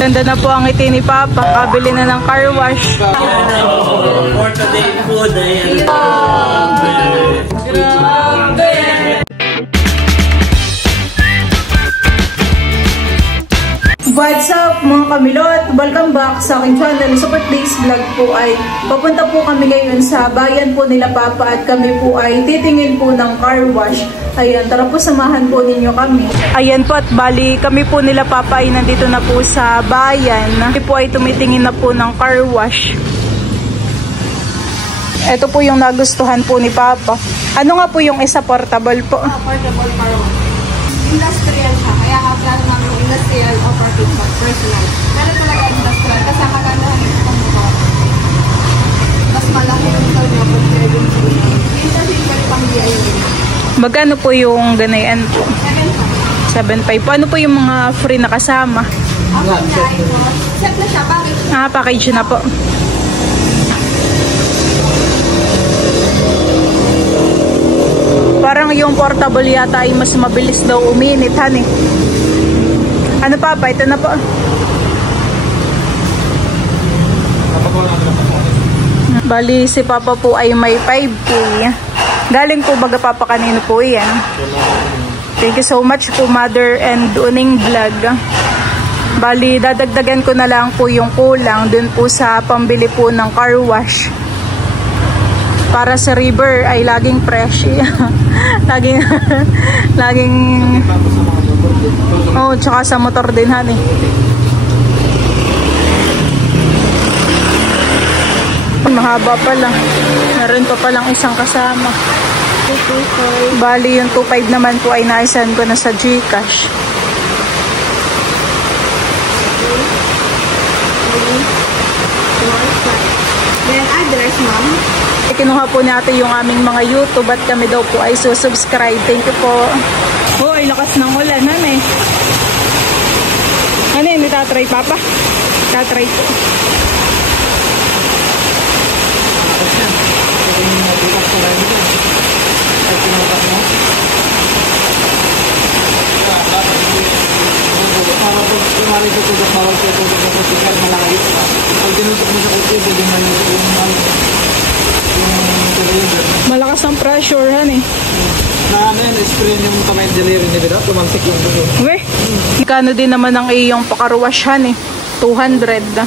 Ganda na po ang ngiti ni Papa. Kabili na ng car wash. For today food ay Grabe! What's up mga kamilot? Welcome back sa aking channel. Sa today's vlog po ay papunta po kami ngayon sa bayan po nila Papa at kami po ay titingin po ng car wash. Ayan, tara po samahan po ninyo kami. Ayan po at bali kami po nila Papa ay nandito na po sa bayan. Kami po ay tumitingin na po ng car wash. Ito po yung nagustuhan po ni Papa. Ano nga po yung isa portable po? Portable car wash. Industrial siya. Kaya plano namin industrial o personal. Pero talaga industrial. Kasi ang kagandahan ito pang mukha. Mas malaki yung ito niya compared yung sila. Yung kasi yung pang DIY. Magkano po yung ganayan po? 7.5. Ano po yung mga free na kasama? Ang na ito. Set na siya. Package. Package na po. Parang yung portable yata ay mas mabilis daw uminit, honey. Ano pa? Ito na po. Bali, si Papa po ay may 5K. Galing po baga Papa kanino po yan. Thank you so much po Mother and Uning Vlog. Bali, dadagdagan ko na lang po yung kulang dun po sa pambili po ng car wash. Para sa river ay laging fresh. laging oh, tsaka sa motor din honey. Mahaba pala. Meron pa palang isang kasama. Bali yung 2.5 naman po ay naisan ko na sa GCash. Then address, ma'am. Kinuha po natin yung aming mga YouTube at kami daw po ay subscribe. Thank you po. Oh, ay lakas ng ulan. Ano eh? Ano yun? Itatry Papa? Itatry po. Malakas ang pressure han eh. na ano yan, spray yung kamay delivery ni Bidot, tumansik yung buto. Weh, ikano din naman ang iyong pakarwashan eh. 200 na.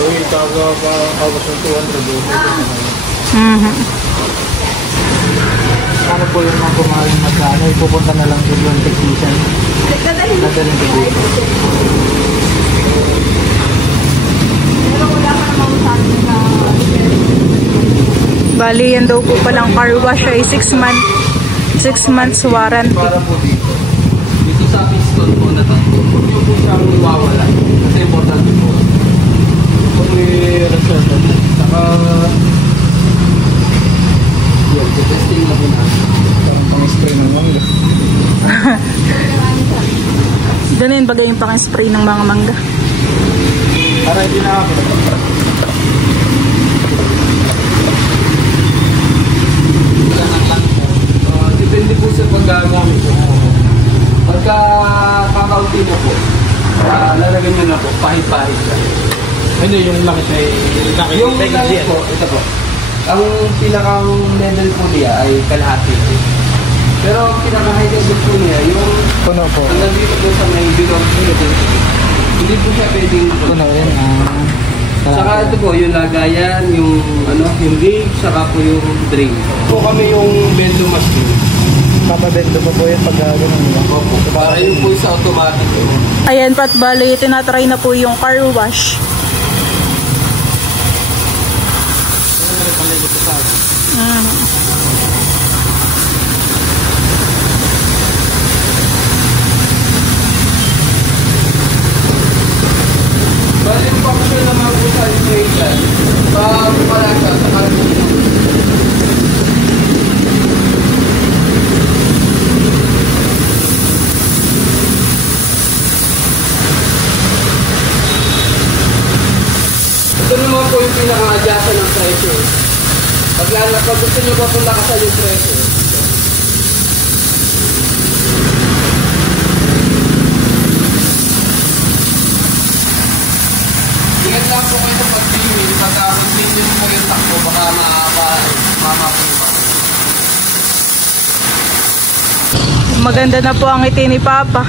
Uy, kawas ng 200. Ano po yung mga kumaring magkano, ipupunta na lang yung technician. Dadalhin ko dito. Pero wala ka namang sabi na Bali, yan daw po palang car wash ay 6 months warranty. Para po dito. Dito sa piston po na ito. Yung po siyang wawala. Kasi importante po. Kung may reserve. Saka yun, testing na po na. Pang-spray ng mangga. Ganun bagay yung pang-spray ng mga mangga. Para hindi na ako. Depende po sa paggagamit po. Pagka kakaunti mo po, lalagyan nyo na po, pahit-pahit ka. Ano yung laki sa yung laki po, ito po. Ang pinakang level po niya ay kalahati. Pero ang pinaka-high level po niya, yung puno po. Ang nandito po sa may bilog po nito, hindi po siya pwedeng puno yun. Saka ito po, yung lagayan, yung ano, yung rig, saka po yung drain. Po kami yung bendo machine. Papabendo pa po yun pag gano'n nila. Opo. Para yun po sa automatic. Ayan pat bali, tinatry na po yung car wash. Bali yung function naman po sa equation, pag wala siya sa kalbunan. Ito naman po yung pinaka-adjustan ng pressure. Pag gusto nyo po kung lakasan yung pressure. Pagka-maintain mo yung takbo, baka mamapupa. Maganda na po ang ngiti ni Papa.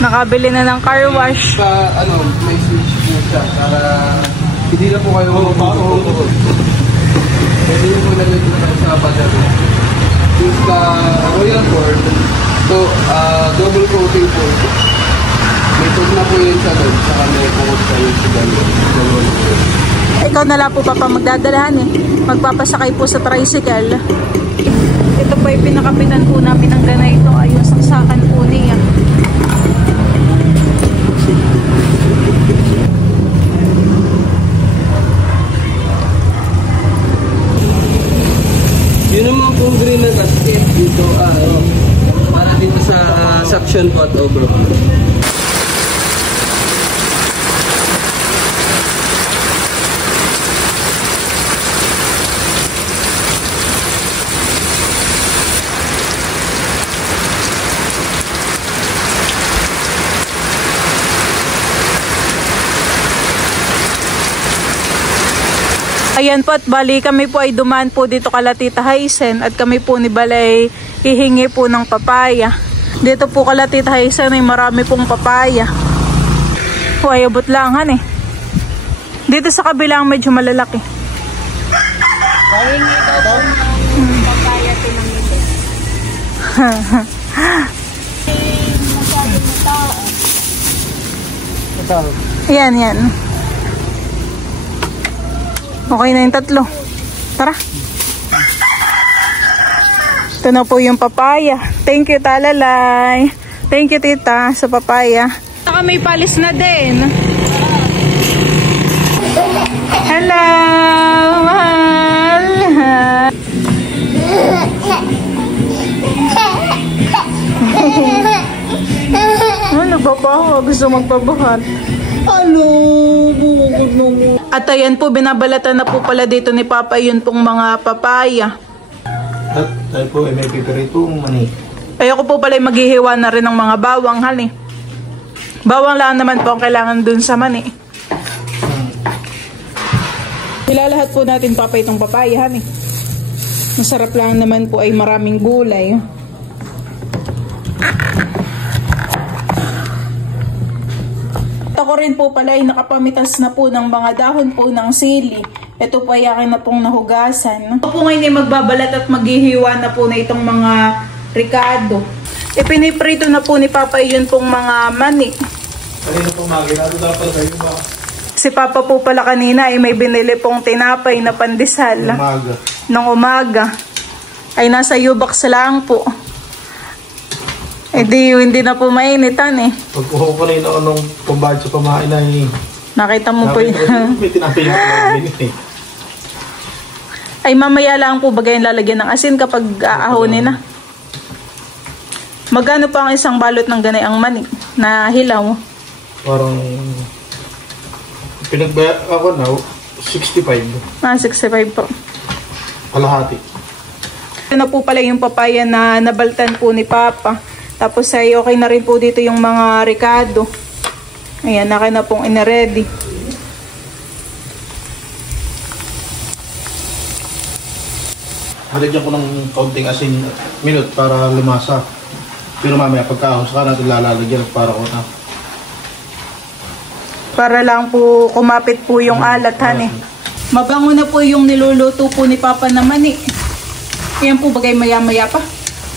Nakabili na ng car wash. May switch po siya para hindi na po kayo magpapakot. Pwede nyo po nalagyan sa battery. Yung sa Royal Board, so double coating po. May tug na po yun sa doon, saka may pukot sa yun sa dalawang. Ikaw na lang po Papa magdadalahan eh. Magpapasakay po sa tricycle. Ito po ay pinakapitan po namin ng ganito. Ayun, saksakan po niya. Yun naman pong green na gasket dito, para dito sa suction pot overflow. Ayan po at bali kami po ay dumaan po dito kala Tita Haisen at kami po ni Balay hihingi po ng papaya. Dito po kala Tita Haisen ay marami pong papaya. Ay abot lang han eh. Dito sa kabilang medyo malalaki. Pahingi daw po ng papaya pinamili. Masyado na tao. Yan, yan. Okay na yung tatlo. Tara. Ito na po yung papaya. Thank you, Talalay. Thank you, Tita, sa papaya. Saka may palis na din. Hello, mahal. Nagbabaho. Gusto magbabahan. Ano? At ayan po, binabalatan na po pala dito ni Papa yun pong mga papaya. At tayo po ay may piperitong mani. Ayoko po pala maghihiwa na rin ng mga bawang, hali. Bawang lang naman po ang kailangan dun sa mani. Ilalahat po natin Papa itong papaya, hali. Masarap lang naman po ay maraming gulay. Ako rin po pala ay nakapamitas na po ng mga dahon po ng sili. Ito po ay akin na pong nahugasan. Ako po ngayon ay magbabalat at maghihiwa na po na itong mga ricado. Ipiniprito na po ni Papa yun pong mga mani. Kanina po maginado dapat pala kayo ba? Si Papa po pala kanina ay may binili pong tinapay na pandesal. Umaga. Nung umaga. Ay nasa Ubax lang po. Eh di, hindi na po mainitan eh. Pag kuha ko na yun anong pambayad sa pamain ay... Nakita mo po yun. May tinapay yung pamamain eh. Ay mamaya lang po bagay yung lalagyan ng asin kapag aahonin na. Magkano pa ang isang balot ng ganay ang mani na hilaw? Parang... Pinagbaya ako na 65. 65 po. Kalahati. Ito na po pala yung papaya na nabaltan po ni Papa. Tapos ay okay na rin po dito yung mga ricado. Ayan, naka na pong ina-ready. Malagyan ko ng kaunting asin minute para lumasa. Pero mamaya pagkaahos ka natin lalagyan para ko na. Para lang po kumapit po yung alat, han eh. Mabango na po yung niluluto po ni Papa naman eh. Ayan po bagay maya-maya pa.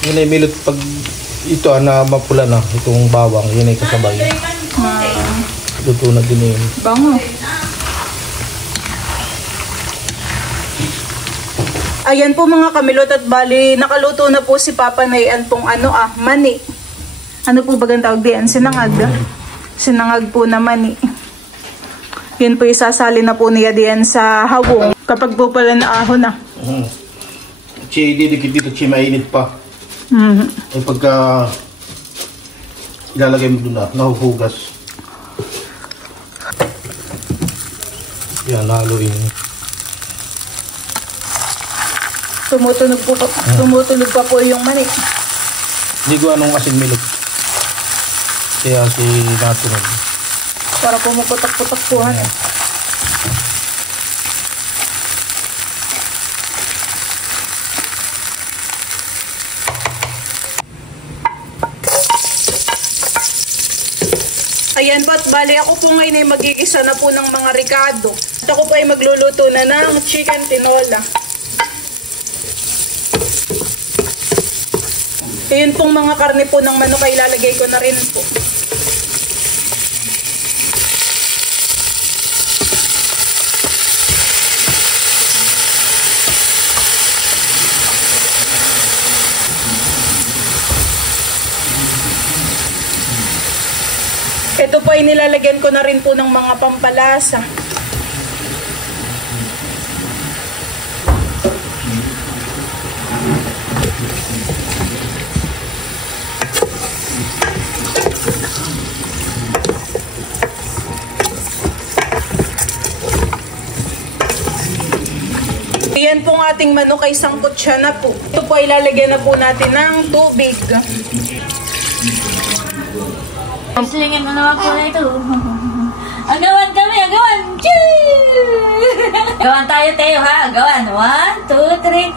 Yun ay minute pag ito na mapula na itong bawang. Yun ay kasabay. Luto na din yun. Bango. Ayan po mga kamilot at bali, nakaluto na po si Papa na yan pong mani. Ano po bagang tawag diyan? Sinangag. Sinangag po na mani. Yun po isasali na po niya diyan sa hawong. Kapag po pala naahon na. Didikit dito, mainit pa. Ay pagka ilalagay mo doon na, nahuhugas. Yan, haluin. Tumutunog pa po yung mani. Hindi ko anong asin milot. Kaya si natunog. Para po maputak-putak po. Ayan po, at bali ako po ngayon ay magigisa na po ng mga ricado. At ako po ay magluluto na ng chicken tinola. Ayan pong mga karne po ng manok ay ilalagay ko na rin po. Ito po ay nilalagyan ko na rin po ng mga pampalasa. Ayan pong ating manok ay sangkot siya na po. Ito po ay lalagyan na po natin ng tubig. Silingin mo naman po na ito. Agawan kami, agawan! Agawan tayo, Teo, ha? Agawan. 1, 2, 3.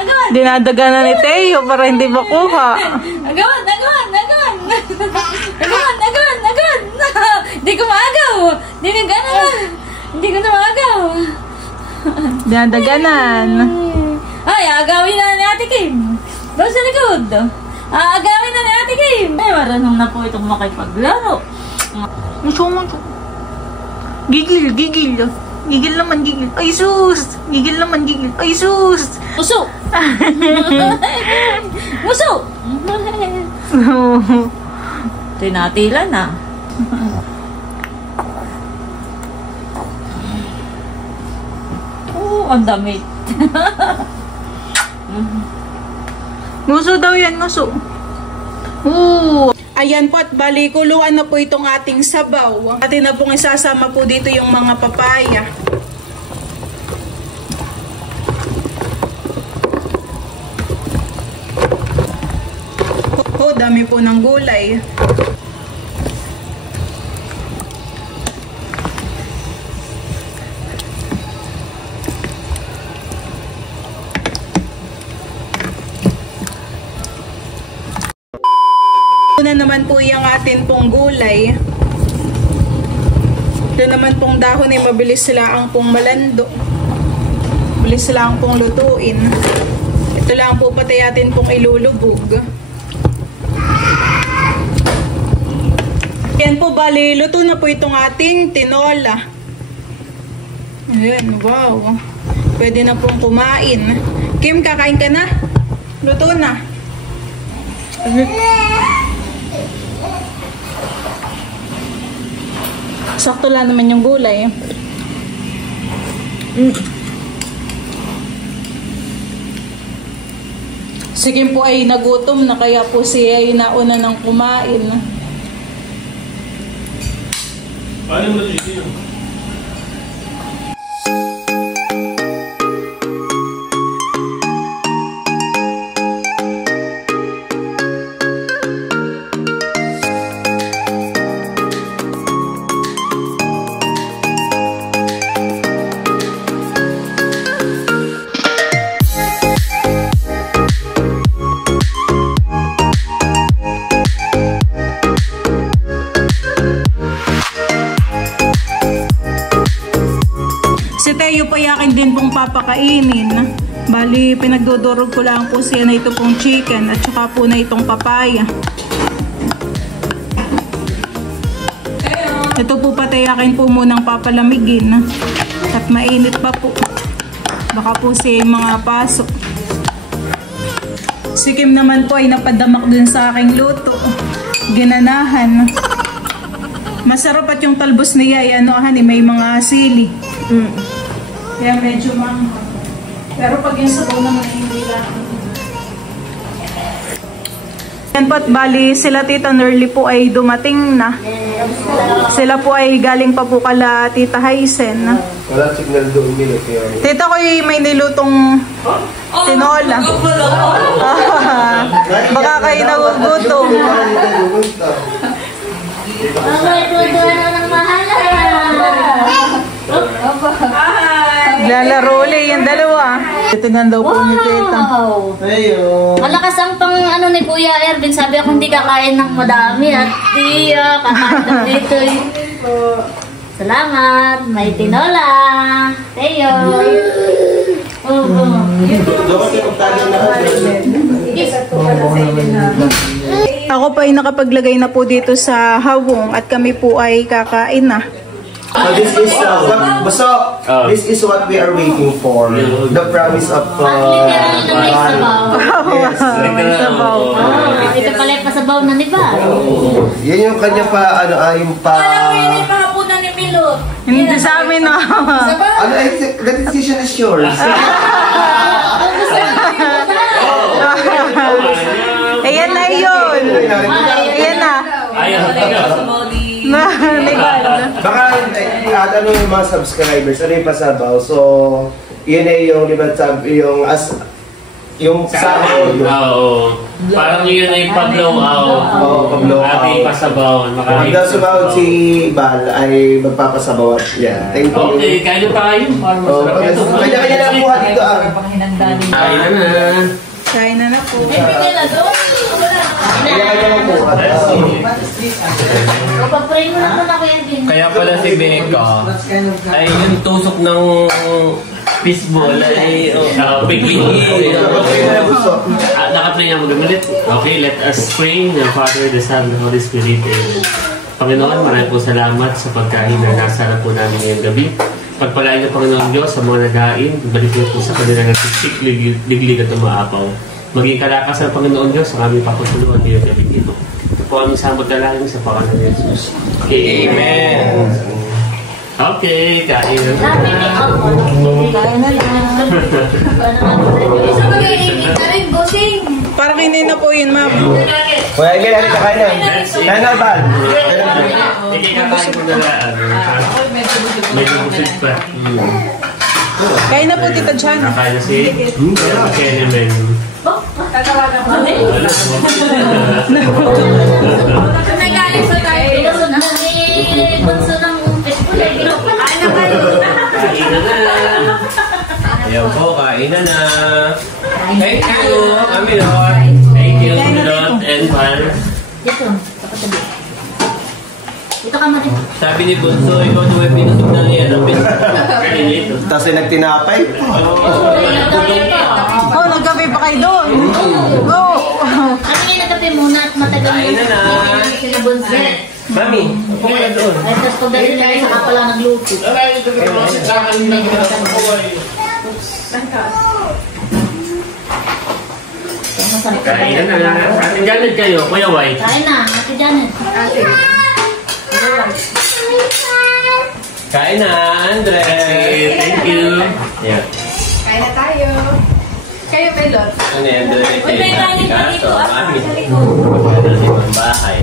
Agawan! Dinadaganan ni Teo para hindi makuha. Agawan! Hindi ko maagaw! Hindi ko na maagaw! Dinadaganan. Ay, agawin na ni Ate Kim! Doon sa likod. Aagawin na ni Ate Kim. Ay, marunong na po itong makipaglaro. Gigil. Gigil naman, gigil. Ay, sus! Gigil naman, gigil. Ay, sus! Muso! Muso! Tinatila na. Ang damit. Muso daw yan, muso. Ayan po, at bali, kuluan na po itong ating sabaw. Atin na pong isasama po dito yung mga papaya. Dami po ng gulay. Una naman po yung atin pong gulay. Ito naman pong dahon ay mabilis sila ang pong malando. Mabilis sila ang pong lutuin. Ito lang po pati atin pong ilulubog. Yan po, bali, luto na po itong ating tinola. Ayan, wow. Pwede na pong kumain. Kim, kakain ka na? Luto na. Sakto lang naman yung gulay. Si Kim po ay nagutom na, kaya po siya ay nauna ng kumain. Paano mo ito? Si Teo po yakin din pong papakainin. Bali, pinagdudurog ko lang po siya na ito pong chicken at saka po na itong papaya. Ito po pati yakin po munang papalamigin. At mainit pa po. Baka po siya yung mga pasok. Si Kim naman po ay napadamak dun sa aking luto. Ginanahan. Masarap at yung talbos niya ay may mga sili. Kaya medyo manghang. Pero pag yung sabaw naman ay hindi lang. Yan po, at bali sila Tita Nerly po ay dumating na. Sila po ay galing pa po kala Tita Haisen. Wala signal doon din. Tita ko ay may nilutong tinola. Baka kayo nagugutom. Abay, tutuwa na ng mahala. Lalaro ulit yung dalawa. Tingnan daw po ni Tita. Wow! Ayo. Malakas ang pang ano ni Kuya Ervin. Sabi ako hindi kakain ng madami at di kakain ng dito. Salamat! May tinola! Teo! Ako pa ay nakapaglagay na po dito sa hawong at kami po ay kakain na. This is this is what we are waiting for. The promise of Literal na may sabaw. Yes. May sabaw. Ito pala yung pasabaw na ni Ba. Yan yung kanya pa yung pa Pahapunan ni Milot. Hindi sa amin na. the decision is yours. Ayan na yun. Ayan na. Baka ano yung mga subscribers, ano yung pasabaw. So, yun ay yung, di ba, yung yung sahod. Oo. Parang yun ay pa-blow out. Oo, pa-blow out. Ating pasabaw. Pag daw sumahod si Bal, ay magpapasabaw at yan. Thank you. Okay, kain na tayo. Parang masarap ito. Kanya-kanya lang buha dito Kain na na. Kain na na po. Kanya-kanya lang buha. Pag-pray mo naman ako yan din. Kaya pala si Becca ay yung tusok ng fishball ay piglingi. Nakapray niya mag-ulit. Okay, let us pray. The Father, the Son, the Holy Spirit. Amen. Panginoon, maraming po salamat sa pagkain na nasa po namin ngayong gabi. Pagpalain niyo, Panginoon Diyos, sa mga naghain. Balik niyo po sa kanila ng sisik, liglig at umaapaw. Maging kalakas ang Panginoon Diyos sa aming pakutuluan ngayong gabi dito. Ito po aming samot na lang sa pangalan ni Jesus. Amen. Okay, kain na. Kain na lang. Isa mag-iinit na rin, Gosing. Parang hindi na po yun, ma'am. Kaya ganyan, kakain na. Kain na, Bal. Hindi kakain mo na lang. Medyo busog pa. Kain na po, Tita Jan. Kakain na si Kenemen. Tatawagan ko. Nagaling sa tayo. Ito na ni Bunso ng fishbowl. Ay, nakayo. Kain na na. Ayan po, kain na na. Thank you, Camilot. Thank you, Camilot and Val. Dito, kapatabi. Dito ka mo dito. Sabi ni Bunso, ikaw na may pinusog ng yan. Ang pinusog. Tapos ay nagtinapay. Oh, nagkape pa kayo doon. Oh. Ano yung nagkape muna at matagal Kain na na. Bunso. Mami, upo ka na doon. Ay, tapos pagdating nila sa kapala nagluto. Masarap. Kain na na. Ate Janet kayo, Kuya White. Kain na, Ate Janet. Kain na, Andre. Thank you. Yeah. Kain na tayo. Kayo, Melot. Ano yan, Andre? Uy, may kanin pa dito. Mami. Sa likod. Kapag sa ibang bahay.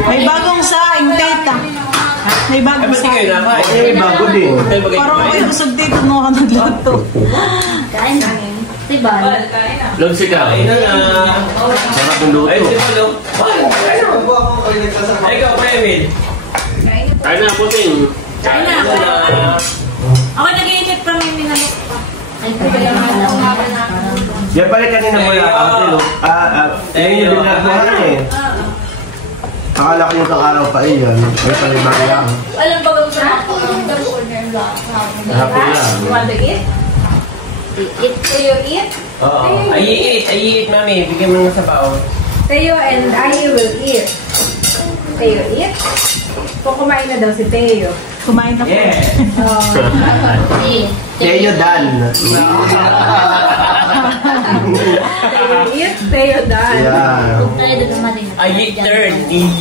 May bagong saing, Tita. May Ay, bagong ba't di kayo saing. nakain? May bago din. Parang kayo busog dito nung ako nagluto. Kain na. Diba? Log sigaw. Kain na na. Sarap ng luto. Ay, si Log. Ay, ikaw, Kuya Emil. Kain na, puting. Kain na. Ako nag-iinit pa may minalok pa. Ay, kaya Yan pala kanina mula ate, no? Yan yung binagawa eh. Akala ko yung kakaraw pa iyan. May palimaya. Walang bagang sa ako. Hapon lang. You want to eat? Eat. Do you eat? Oo. Ay, eat, mami. Bigyan mo ng sabaw. Teo and I will eat. Teo eat? O kumain na daw si Teo. Kumain na po. Yeah. Teo Dan. Teo eat, Teo done. Yeah. Tayo doon naman din. Ay, eat third.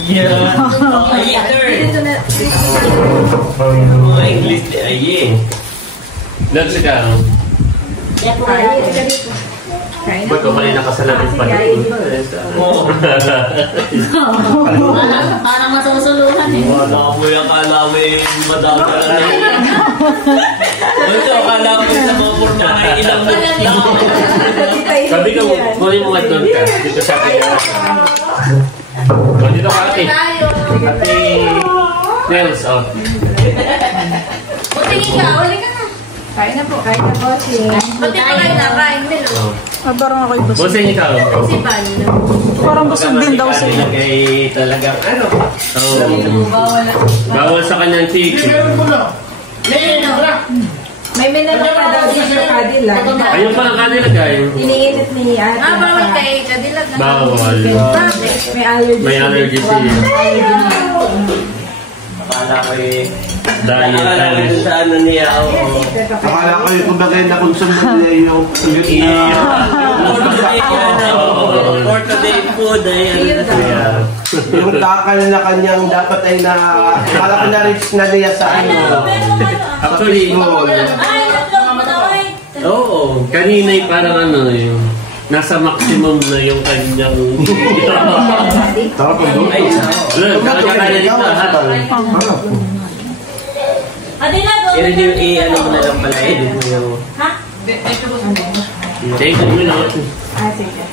Yeah. Ay, eat third. Dito na. Mga English di ay, Log sigaw. Kaya po Ay, kaya. ika dito. Kain na. Ba't ko kanina kasalapit pa rin? Oo. Parang masusuluhan eh. Wala ko yung akala mo yung madami ka lang. Ito, akala ko sa mga porta ay ilang minutes lang. Sabi ka mo, kunin mo nga doon ka. Dito sa akin. Dito ka ate. Tayo. Ate. Nails, oh. Tingin ka, uli ka na. Kain na po, bossing. Pati pa kayo na, kain din. Oh. Parang ako'y busog. Bossing ikaw. Si Pali. Parang busog din daw siya. Ay talagang ano. Oh. Bawal na. Bawal sa kanyang chicken. May minanong pa daw si Sir Cadillac. Ayun pa ang kanilagay. Iniinit ni ate. Bawal kay Cadillac na. Bawal. Bakit? May allergy. May allergy siya. Akala ko eh. Dahil Sa ano niya, oo. Akala ko yung kumbaga na konsum nila yung For today food ay ano na siya. yung takal na kanyang dapat ay na akala ko na reach na niya sa ano. Actually, Ay, natlong mo na, oy. oo. Kanina'y parang ano yung nasa maximum na yung kanyang... Tapos doon. Ay, Look, nakakakalit na lahat. Cadillac, i-ano mo na lang pala, edit mo yung... Ha? Thank you, Milot.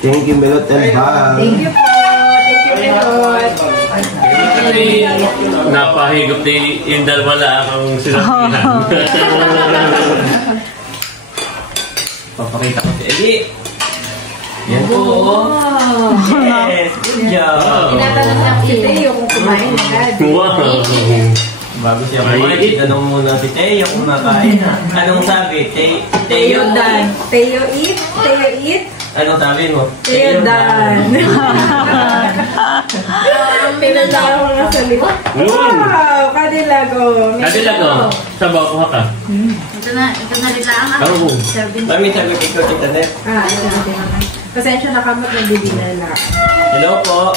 Thank you, Milot and Bob. Thank you po. Thank you, Milot. Kasi napahigop ni Indal wala akong sinabihan. Papakita ko si Eddie. Yan po. Yes, good job. Tinatanong lang si Teo kung kumain agad. Wow. Bago siya kumain, tanong muna si Teo kung nakain na. Anong sabi? Teo Dan. Teo eat. Teo eat. Anong sabi mo? Teo Dan. Pinagdala ko nga sa likod. Wow! Kadilago. Kadilago. Sabaw ko ka. Ito na rin lang ah. Oo. Mami, sabi ko ikaw kita net. Ito natin naman. Pasensya na kamot nagdidinner na. Hello po.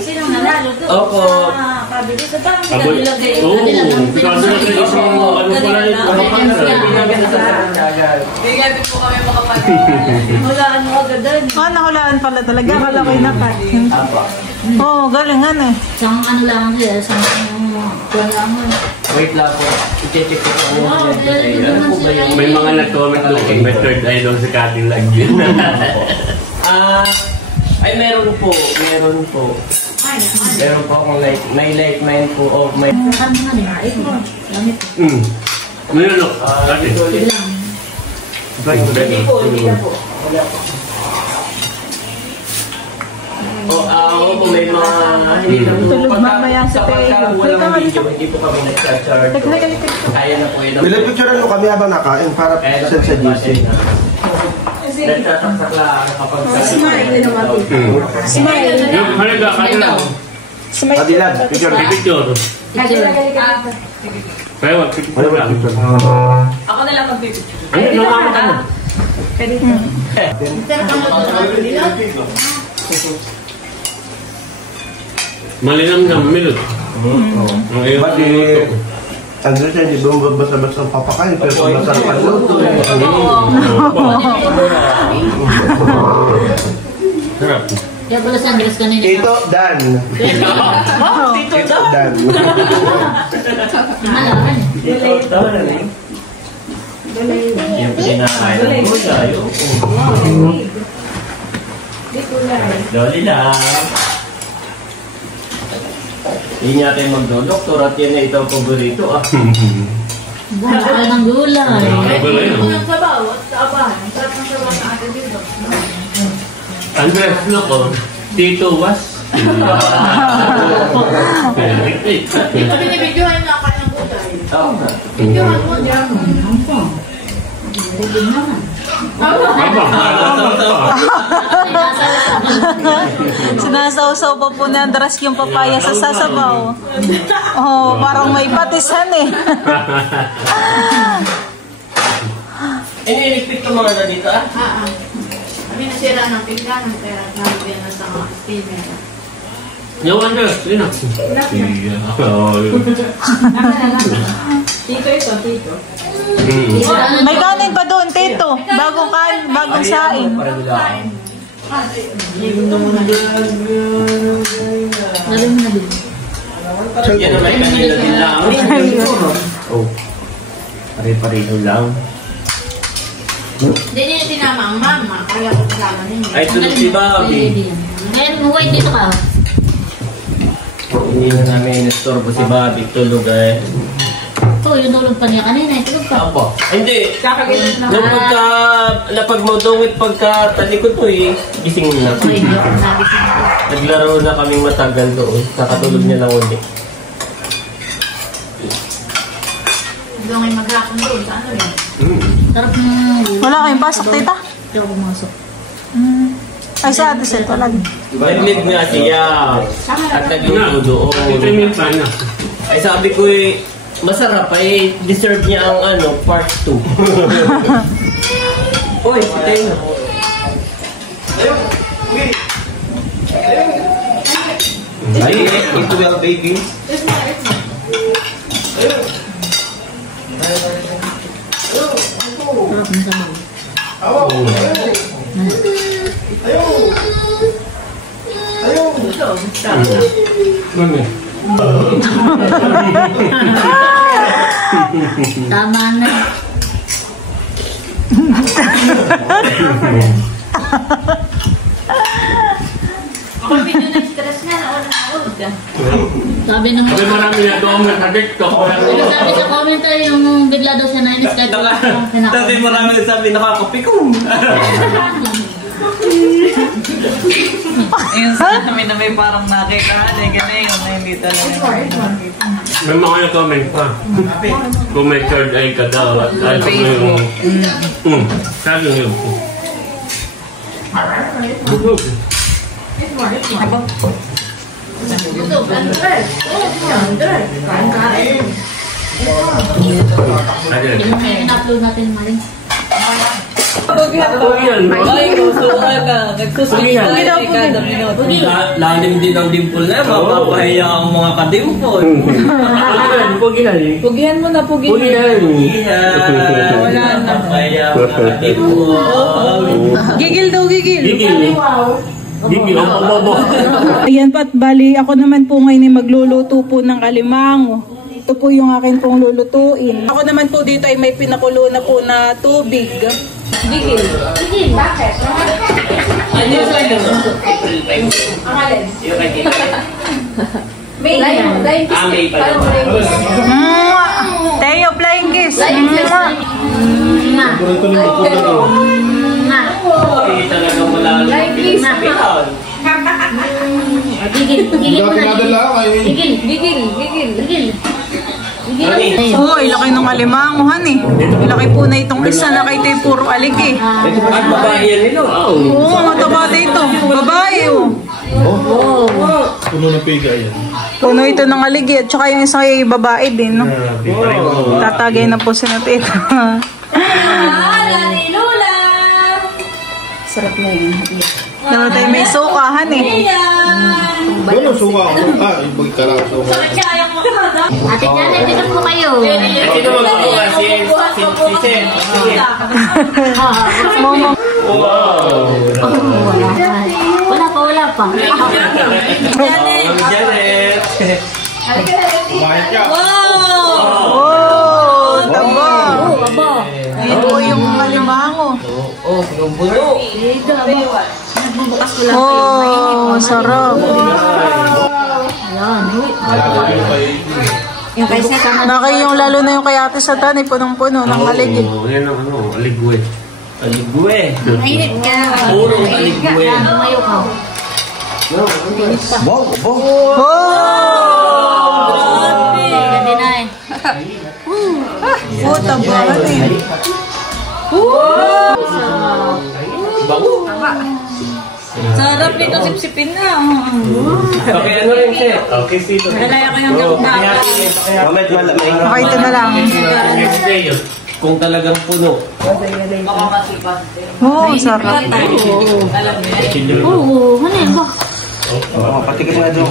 Sinong nanalo doon? Opo. Sa kabili. Sa dami si Aboy. Cadillac eh. Oo. Cadillac ang Kasi nag-isip mo, ano pala yun? Ano pa Hulaan mo agad doon. Nahulaan pala talaga. Akala ko'y nakain. Apa. Oo, galingan eh. Isang ano lang siya. Isang kulang mo. Wait lang po. I-check ko ano Wow, yun. Ano po ba yung... May mga nag-comment doon kay my third idol sa Cadillac yun. Ay, meron po. Meron po. Meron po akong like, may like mine po of my... Ano nga din? Ay, mo. Lamit. Ngayon, look. Dati. Bilang. Hindi po, hindi na po. Wala po. Oo, may mga... Hindi na po. Tulog mamaya sa Kapag Teo. walang video, hindi po kami nag-charge. Kaya na po yun. Pinapicturean mo kami habang nakain para send sa GC. Nagtataksak lang kapag... Smile naman po. Smile. Yung halaga, Cadillac. Kadilag, picture. Picture. Kadilago. Kaya wag, picture lang. Ako na lang mag-picture. Ano, nakakamot ano? Malinam na, Milot. Ang iyo. Ba't Andres, hindi ba mo basta-basta papakain pero kung masarap ang luto eh. Sarap. Kaya pala sa Andres kanina. Tito Dan. Tito Dan. Malakan. Yung pinakain mo tayo. Loli lang. Hindi natin magdodoktor at yan na ito ang paborito ah. Buhay ng gulay. Ang sabaw at abahan. Sarap ng sabaw sa atin dito. Andres, look oh. Tito was. Ito binibidyohan na ako ng gulay. Oo nga. Bidyohan mo dyan. Bidyohan naman. Sinasawsaw pa po ni Andres yung papaya sa sasabaw. Oh, parang may patisan eh. Iniligpit ko mga na dito ah. Kami nasira ng pinggan ng pera. Sabi na sa mga spinner. Yung Andres, yun ah. Tito ito, tito. May kanin pa doon, Tito. Bagong sain. Narin na din. Yan na may kanila din lang. Oh. Pare-pareho lang. Hindi niya sinama ang mama. Kaya ko kasama ninyo. Ay, tulog si Bobby. Ngayon, wait dito ka. Hindi na namin inistorbo si Bobby. Tulog eh. Oh, yung nulog pa niya kanina. Tulog pa. Apo. Hindi. Nung pagka napagmodongit pagka talikod mo eh, gising na. Okay, hindi ako nagising ako. Naglaro na kaming matagal doon. Kakatulog niya lang ulit. Hindi ako ngayon maghapon doon. Sa ano yun? Sarap ng... Wala kayong pasok, tita? Hindi ako pumasok. Ay, sa ate set, wala. Nag-lead nga siya. At nagluto doon. Ay sabi ko eh, masarap ay deserve niya ang ano, part 2. Uy, si Tayo. Ay, ito well, baby. Tama na. Ako medyo na-stress na. Sabi naman. Sabi marami na doon na TikTok. Sabi sa commenter yung bigla daw siya nainis kahit wala akong pinaka. Sabi marami na sabi nakakapikong. Yung sa amin na may parang nakita na ganun na hindi talaga. May mga comment pa. Kung may third eye ka daw at alam mo yung... Sabi yun. In-upload natin yung maling. Lalim din ang dimple na, mapapahiya ang mga kadimple. Pugihan mo na, pugihan. Wala na. Mapapahiya ang mga kadimple. Gigil daw, gigil. Gigil ang bobo. Ayan pat, bali ako naman po ngayon ay magluluto po ng alimango. Ito po yung akin pong lulutuin. Ako naman po dito ay may pinakulo na po na tubig. Gigil. Gigil. Bakit? Ano yung sa'yo? May flying kiss. May pala. Teo, flying kiss. Hindi talaga malalo. Gigil. Gigil mo na. Gigil. Gigil, gigil. Gigil. Oo, ilaki ng alimanguhan eh. Ilaki po na itong isa na kay Tay puro alig eh. At babae yan nilo. Oo, mataba dito. Babae oh. Puno ng piga yan. Puno ito ng alig eh. At saka yung isang ay babae din, no? Tatagay na po si na tita. Lula! Sarap na yun. Naman tayo may sukahan eh. Ano, suka ako? Ibig ka lang suka. Ate Janet, dito po kayo. Sino magkukuha? Si Sen. Momo. Wala pa. Janet. Oh, taba. Aba. Ayun po yung alimango. Oh, puno. Nagbubukas ko lang. Oh, sarap. Yan. Yung kay Seth, Nakay yung lalo na yung kay ate sa tanay, punong-puno ng alig eh. Yan ang ano, aligwe. Aligwe. mainit ka. Purong aligwe. Lumayo ka. Oh! Ganda na eh. Oh, tabahan eh. Sarap nito, sipsipin na. Okay, ano rin siya? Okay, sito. Nalaya ko yung ganda. Okay, ito na lang. Kung talagang puno. Oh, sarap. Oo, ano yan ba? Patikas nga doon.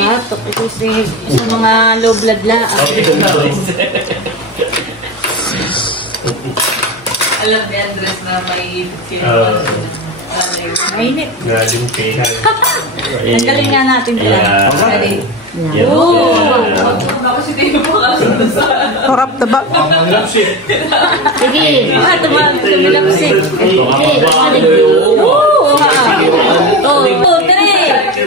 Batok, ito sa mga low blood la. Alam ni Andres na may mainit. Galing kaya. Nagaling nga natin pala. Ready? Sarap taba. Sige. Tumilapsik. Sige. Oh, 3.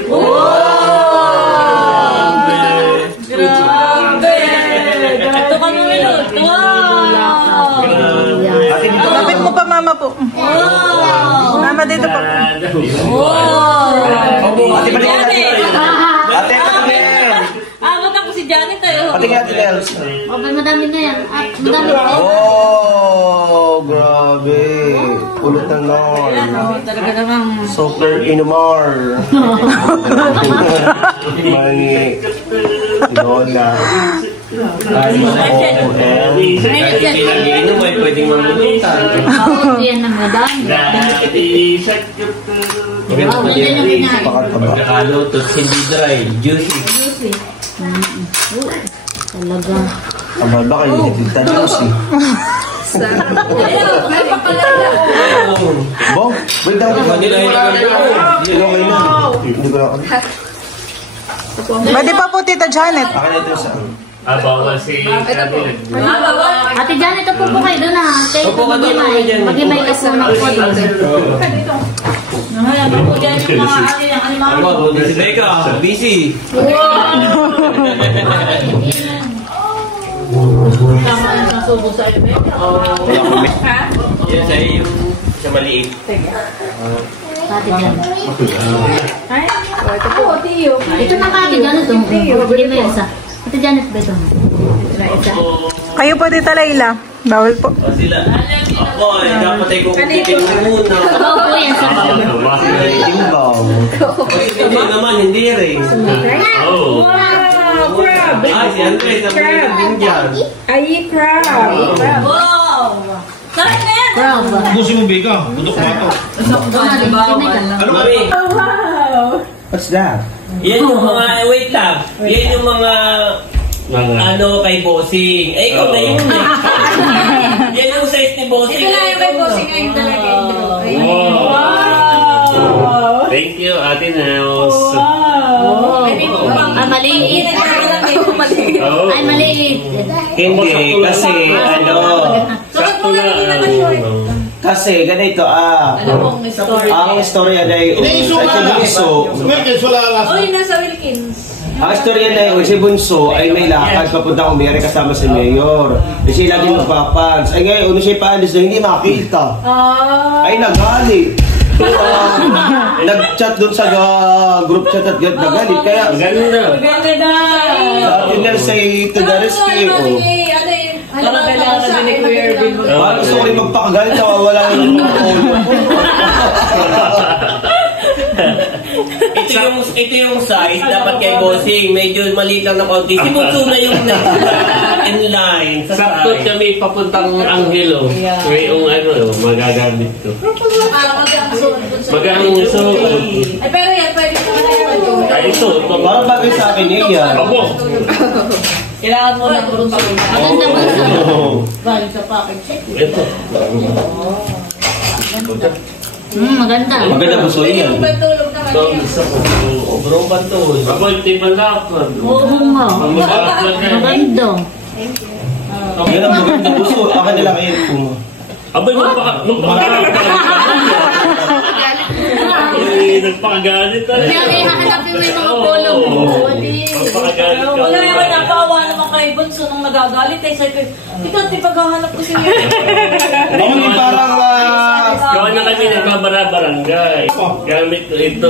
mama po. Wow! Mama dito po. Wow! Opo, ate patingin natin. Ate, patingin. Abot ako si Janet tayo. Patingin natin, Els. Okay, madami na yan. Madami na yan. Oh, grabe. Pulot ng Lord. Talaga namang... Super Inumar. Mani. Lola. Ay, Pinag-iinom ay pwedeng mamulutan. Oo, yan ang madami. Pagkakalutot, hindi dry, juicy. Talaga. Amal ba kayo? Tadus eh. Bo, wait lang. Hindi ko lang. Pwede pa po, Tita Janet. Akin ito sa... Bawal si Ate Janet, upo po kayo doon ha. Kayo po magimay. Magimay ka po ng po doon. Ngayon, po dyan yung mga ate ng animal. Si Becca, busy. Tama yung nasubo sa iyo. Yan sa'yo yung sa maliit. Ate Janet. Ito na ka, Ate Janet. Hindi mo yung isa. Ate Janet ba ito? Kayo po, Tita Layla. Bawal po. O sila. Ako, dapat ay kukupitin mo muna. Oo po yan, sir. Timbaw. Hindi naman, hindi rin. Oo. Ah, si Andres, ang mga din dyan. Wow! Saan na yan? Crab. Busi mo, Beka. Budok mo ito. Ano kami? What's that? Yan yung mga, wait lang. Yan yung mga, ano, kay Bossing. Eh, ikaw na yun eh. Yan yung size ni Bossing. Ito lang yung kay Bossing ngayon talaga. Wow! Thank you, Ate Nels. Ah, maliit. Ay, maliit. Hindi, kasi ano... Kasi ganito ang istorya na yung si Bunso. Nasa Wilkins. Ang istorya na yung si Bunso ay may lakad papunta Umere kasama si Mayor. Kasi lagi magpapans. Ay ngayon, siya paalis na hindi makita. Ay nagalit. Nag-chat doon sa group chat at nagalit. Kaya Ganda. dati na sa to the rescue. Parang gusto ko rin magpakagalit na wala yung ito yung size dapat kay Bossing. Medyo maliit lang na konti. Si Bunso na yung next in line. Sakto kami papuntang Angelo. Ngayong ano, magagamit ko. Magang so. Ay, pero yan, pwede ko na yun. Ay, ito. Parang bagay sa akin yun yan. Abo. Kailangan mo na Bunso. Maganda Bunso. Galing sa package. Ito. Maganda. Maganda Bunso yan. Yung tulog naman Ito, yan. isa ko. Obrong bantos. Abo, hindi malapad. Oo nga. Maganda. Yan ang maganda Bunso. Akin nila kayo kung... Abo, nagpakagalit tayo. Kaya hahanapin mo yung mga polo mo. Nagpakagalit ka. Wala naman napawa naman kay Bunso nung nagagalit. Ay sabi ko, ikaw di paghahanap ko siya. Hindi parang... Gawa na kami ng barangay. Gamit ko ito.